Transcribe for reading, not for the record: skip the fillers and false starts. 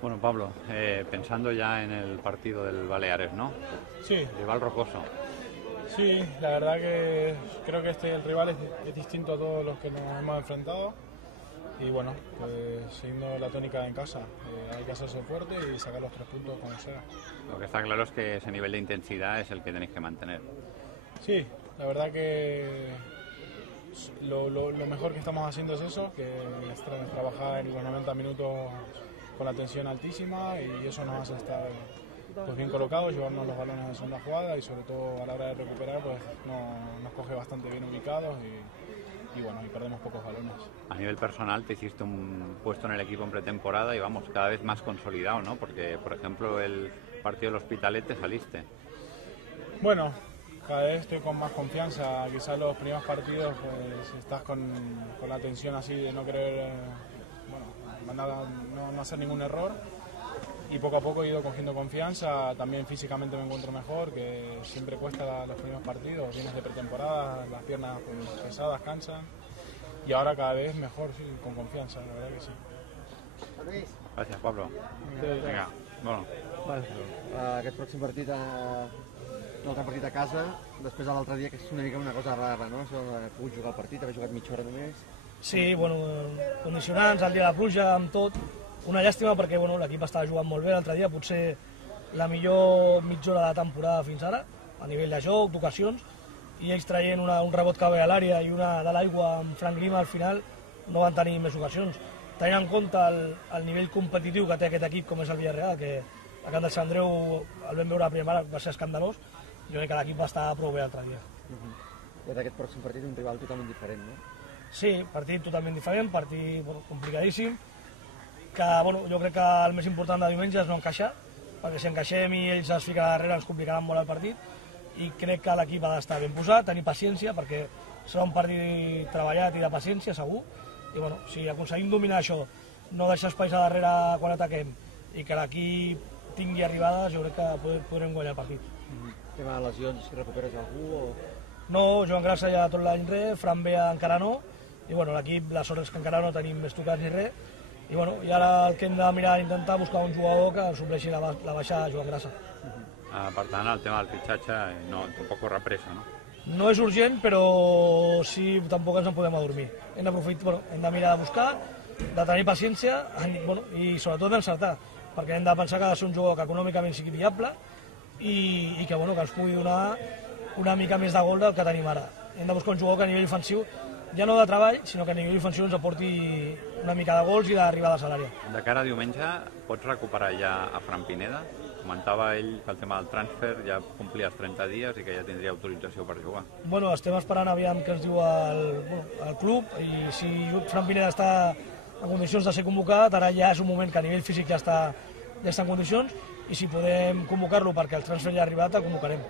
Bueno, Pablo, pensando ya en el partido del Baleares, ¿no? Sí, Rival rocoso. sí, la verdad que creo que el rival es distinto a todos los que nos hemos enfrentado. Y bueno, pues siguiendo la tónica en casa, hay que hacerse fuerte y sacar los 3 puntos como sea. Lo que está claro es que ese nivel de intensidad es el que tenéis que mantener. Sí, la verdad que lo mejor que estamos haciendo es eso, que es trabajar en los 90 minutos con la tensión altísima y eso nos hace estar pues bien colocados, llevarnos los balones en segunda jugada y sobre todo a la hora de recuperar pues nos coge bastante bien ubicados y bueno, y perdemos pocos balones. A nivel personal te hiciste un puesto en el equipo en pretemporada y vamos, cada vez más consolidado, ¿no? Porque, por ejemplo, el partido del Hospitalet te saliste. Bueno, cada vez estoy con más confianza. Quizás los primeros partidos pues estás con la tensión así de no querer no hacer ningún error y poco a poco he ido cogiendo confianza. También físicamente me encuentro mejor, que siempre cuesta los primeros partidos. Vienes de pretemporada, las piernas pues, pesadas, cansan y ahora cada vez mejor, sí, con confianza, la verdad que sí. Gràcies, Pablo. Vinga, bueno. Aquest pròxim partit, l'altre partit a casa, després de l'altre dia, que és una mica una cosa rara, no? Això de pogut jugar el partit, haver jugat mitja hora només. Sí, bueno, condicionants, el dia de la pluja, amb tot. Una llàstima perquè bueno, l'equip estava jugant molt bé l'altre dia, potser la millor mitja hora de temporada fins ara, a nivell de joc, d'ocasions, i ells traient un rebot que ve a l'àrea i una de l'aigua amb Frank Lima al final no van tenir més ocasions. Tenint en compte el nivell competitiu que té aquest equip com és el Villarreal, que a Can del Sant Andreu el vam veure a primera va ser escandalós, jo crec que l'equip va estar prou bé l'altre dia. Aquest pròxim partit és un rival totalment diferent, no? Sí, partit totalment diferent, partit complicadíssim, que jo crec que el més important de diumenge és no encaixar, perquè si encaixem i ells es fiquen a darrere ens complicaran molt el partit, i crec que l'equip ha d'estar ben posat, tenir paciència, perquè serà un partit treballat i de paciència, segur, i si aconseguim dominar això, no deixar espais a darrere quan ataquem, i que l'equip tingui arribades, jo crec que podrem guanyar el partit. Tema de lesions, si recuperes algú o... No, Joan Grassa ja tot l'any res, Fran Bea encara no, i l'equip, la sort és que encara no tenim més tocats ni res, i ara el que hem de mirar intentar buscar un jugador que supleixi la baixada de Joan Grassa. Per tant, el tema del fitxatge tampoc corre pressa, no? No és urgent, però sí, tampoc ens en podem adormir. Hem de mirar de buscar, de tenir paciència i sobretot d'encertar, perquè hem de pensar que ha de ser un jugador que econòmicament sigui viable i que ens pugui donar una mica més de gol del que tenim ara. Hem de buscar un jugador que a nivell ofensiu, ja no de treball, sinó que a nivell ofensiu ens aporti una mica de gols i d'arribades a l'àrea. De cara a diumenge, pots recuperar ja a Fran Pineda? Comentava ell que el tema del transfer ja complia els 30 dies i que ja tindria autorització per jugar. Estem esperant aviam què ens diu el club i si Fran Pineda està en condicions de ser convocat, ara ja és un moment que a nivell físic ja està en condicions i si podem convocar-lo perquè el transfer ja ha arribat, el convocarem.